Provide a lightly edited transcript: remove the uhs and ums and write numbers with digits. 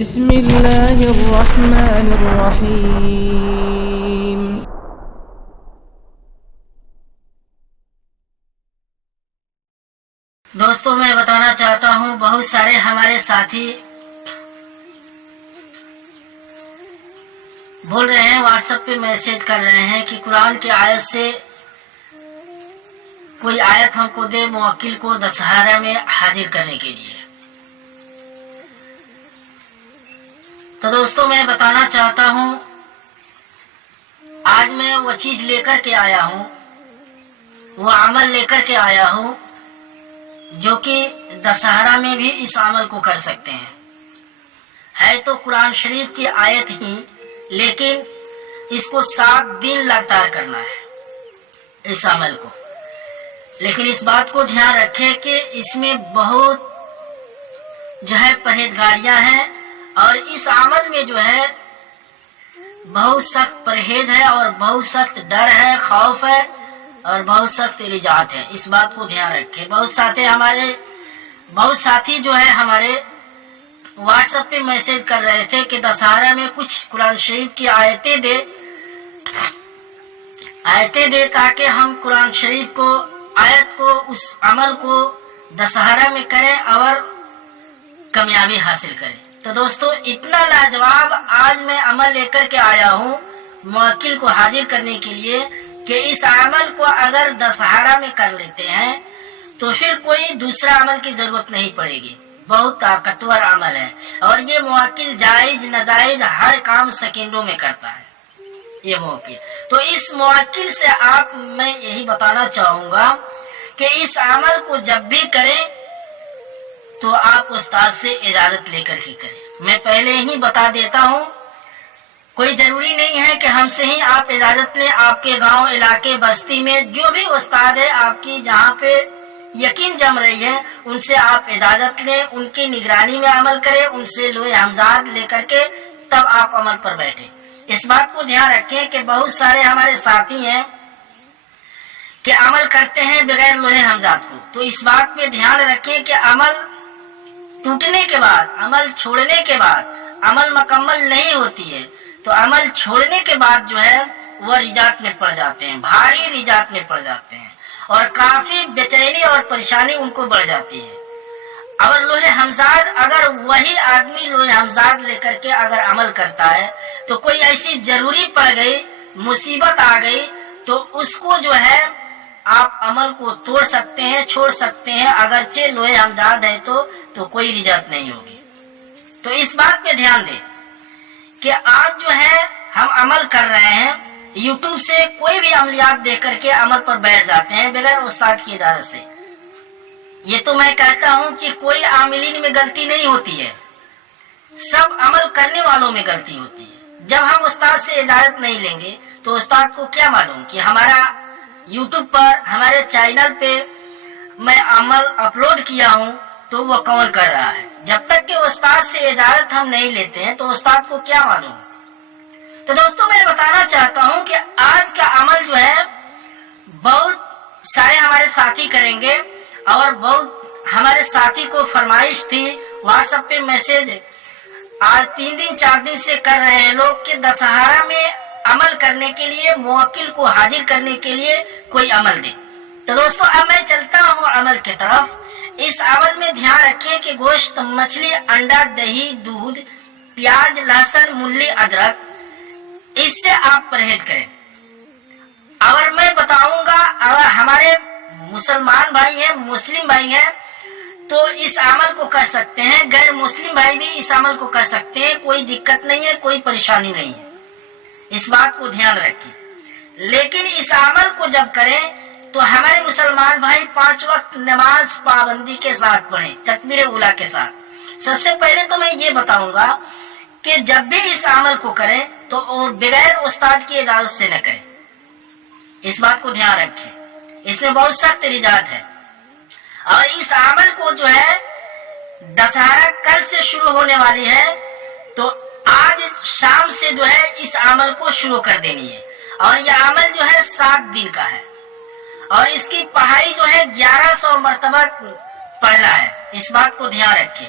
بسم اللہ الرحمن الرحیم۔ دوستوں میں بتانا چاہتا ہوں، بہت سارے ہمارے ساتھی بول رہے ہیں، واٹس ایپ پہ میسج کر رہے ہیں کہ قرآن کی آیت سے کوئی آیت ہم کو دے موکل کو دسہرہ میں حاضر کرنے کے لیے۔ تو دوستوں میں بتانا چاہتا ہوں، آج میں وہ چیز لے کر کے آیا ہوں، وہ عمل لے کر کے آیا ہوں جو کہ دسہرہ میں بھی اس عمل کو کر سکتے ہیں۔ ہے تو قرآن شریف کی آیت ہی، لیکن اس کو 7 دن لگاتار کرنا ہے اس عمل کو۔ لیکن اس بات کو دھیان رکھیں کہ اس میں بہت پرہیزگاریاں ہیں، اور اس عمل میں بہت سخت پرہیز ہے، اور بہت سخت ڈر ہے، خوف ہے، اور بہت سخت رجاعت ہے۔ اس بات کو دھیان رکھیں۔ بہت ساتھی ہمارے واٹس ایپ پہ میسج کر رہے تھے کہ دسہرہ میں کچھ قرآن شریف کی آیتیں دے تاکہ ہم قرآن شریف کو آیت کو اس عمل کو دسہرہ میں کریں اور کامیابی حاصل کریں۔ تو دوستو، اتنا لاجواب آج میں عمل لے کر کے آیا ہوں موکل کو حاضر کرنے کے لیے کہ اس عمل کو اگر دسہرہ میں کر لیتے ہیں تو پھر کوئی دوسرا عمل کی ضرورت نہیں پڑے گی۔ بہت طاقتور عمل ہے، اور یہ موکل جائز ناجائز ہر کام سیکنڈوں میں کرتا ہے یہ موکل۔ تو اس موکل سے میں یہی بتانا چاہوں گا کہ اس عمل کو جب بھی کریں تو آپ استاد سے اجازت لے کر کے کریں۔ میں پہلے ہی بتا دیتا ہوں، کوئی ضروری نہیں ہے کہ ہم سے ہی آپ اجازت لیں۔ آپ کے گاؤں، علاقے، بستی میں جو بھی استاد ہے آپ کی، جہاں پہ یقین جم رہی ہے، ان سے آپ اجازت لیں، ان کی نگرانی میں عمل کریں، ان سے لوح ہمزاد لے کر کے تب آپ عمل پر بیٹھیں۔ اس بات کو دھیان رکھیں کہ بہت سارے ہمارے ساتھی ہیں کہ عمل کرتے ہیں بغیر لوح ہمزاد کو۔ تو اس بات پہ دھیان رکھیں کہ عمل ٹوٹنے کے بعد، عمل چھوڑنے کے بعد، عمل مکمل نہیں ہوتی ہے تو عمل چھوڑنے کے بعد وہ رجاعت میں پڑ جاتے ہیں، بھاری رجاعت میں پڑ جاتے ہیں، اور کافی بے-چینی اور پریشانی ان کو بڑھ جاتی ہے۔ اگر لوح ہمزاد، اگر وہی آدمی لوح ہمزاد لے کر کے اگر عمل کرتا ہے تو کوئی ایسی ضروری پڑ گئی، مصیبت آ گئی، تو اس کو آپ عمل کو توڑ سکتے ہیں، چھوڑ سکتے ہیں، اگرچہ لوح ہمزاد ہے تو کوئی رجاعت نہیں ہوگی۔ تو اس بات پہ دھیان دیں کہ آج ہم عمل کر رہے ہیں، یوٹیوب سے کوئی بھی عملیات دے کر کے عمل پر بیٹھ جاتے ہیں بغیر استاد کی اجازت سے۔ یہ تو میں کہتا ہوں کہ کوئی عاملین میں غلطی نہیں ہوتی ہے، سب عمل کرنے والوں میں غلطی ہوتی ہے۔ جب ہم استاد سے اجازت نہیں لیں گے تو استاد کو کیا معلوم کہ ہمارا یوٹیوب پر، ہمارے چینل پہ میں عمل اپلوڈ کیا ہوں تو وہ کون کر رہا ہے؟ جب تک کہ استاد سے اجازت ہم نہیں لیتے ہیں تو استاد کو کیا معلوم؟ تو دوستوں، میں بتانا چاہتا ہوں کہ آج کا عمل بہت سارے ہمارے ساتھی کریں گے، اور بہت ہمارے ساتھی کو فرمائش تھی، واٹس ایپ پہ میسج آج 3 دن 4 دن سے کر رہے ہیں لوگ کہ دسہرہ میں عمل کرنے کے لیے، موکل کو حاضر کرنے کے لیے کوئی عمل دے۔ تو دوستو، اب میں چلتا ہوں عمل کی طرف۔ اس عمل میں دھیان رکھیں کہ گوشت، مچھلی، انڈا، دہی، دودھ، پیاز، لہسن، مولی، ادرک، اس سے آپ پرہیز کریں۔ اور میں بتاؤں گا، اگر ہمارے مسلمان بھائی ہیں، مسلم بھائی ہیں تو اس عمل کو کر سکتے ہیں، غیر مسلم بھائی بھی اس عمل کو کر سکتے ہیں، کوئی دقت نہیں ہے، کوئی پریشانی نہیں ہے۔ اس بات کو دھیان رکھیں۔ لیکن اس عمل کو جب کریں تو ہمارے مسلمان بھائی 5 وقت نماز پابندی کے ساتھ پڑھیں، تکبیر اولیٰ کے ساتھ۔ سب سے پہلے تو میں یہ بتاؤں گا کہ جب بھی اس عمل کو کریں تو بغیر استاد کی اجازت سے نہ کریں۔ اس بات کو دھیان رکھیں، اس میں بہت سخت رجاعت ہے۔ اور اس عمل کو دسہرہ کل سے شروع ہونے والی ہے، تو آج شام سے اس عمل کو شروع کر دینی ہے۔ اور یہ عمل 7 دن کا ہے، اور اس کی پڑھائی 1100 مرتبہ پڑھنا ہے۔ اس بات کو دھیان رکھیں۔